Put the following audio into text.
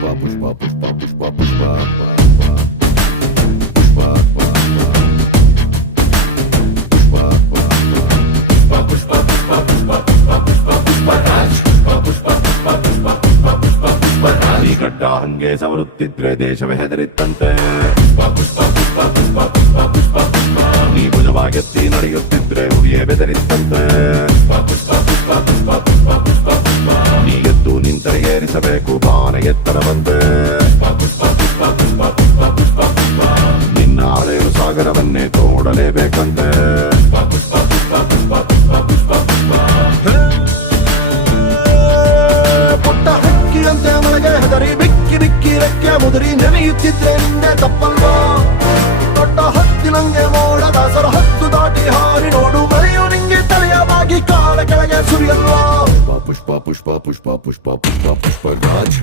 ಈ ಗಡ್ಡ ಹಂಗೆ ಸವರುತ್ತಿದ್ರೆ ದೇಶವೇ ಹೆದರಿತ್ತಂತೆ. ನೀ ಭುಜವಾಗೆತ್ತಿ ನಡೆಯುತ್ತಿದ್ರೆ ಹುಲಿಯೇ ಬೆದರಿತ್ತಂತೆ. ನೀ ಎದ್ದು ನಿಂತರೆ ಏರಿಸಬೇಕು ಬಾನ ಎತ್ತರವಂತೆ. ನಿನ್ನ ಅಳೆಯಲು ಸಾಗರವನ್ನೇ ತೋಡಲೇಬೇಕಂತೆ. ಪುಟ್ಟ ಹಕ್ಕಿಯಂತೆ ಮಳೆಗೆ ಹೆದರಿ ಬಿಕ್ಕಿ ಬಿಕ್ಕಿ ರೆಕ್ಕೆ ಮುದುರಿ ನೆನೆಯುತ್ತಿದ್ರೆ ನಿಂದೆ ತಪ್ಪಲ್ವಾ? ದೊಡ್ಡ ಹತ್ತಿನಂಗೆ ಮೋಡ ದಾಸರ ಹತ್ತು ದಾಟಿ ಹಾರಿ ನೋಡು ಮಳೆಯು ನಿಂಗೆ ತಲೆಯ ಬಾಗಿ ಕಾಲ ಕೆಳಗೆ ಸುರಿಯಲ್ವಾ? ಪುಷ್ಪ ಪುಷ್ಪ ಪುಷ್ಪ ಪುಷ್ಪ ಪುಷ್ಪ ಪುಷ್ಪ ರಾಜ್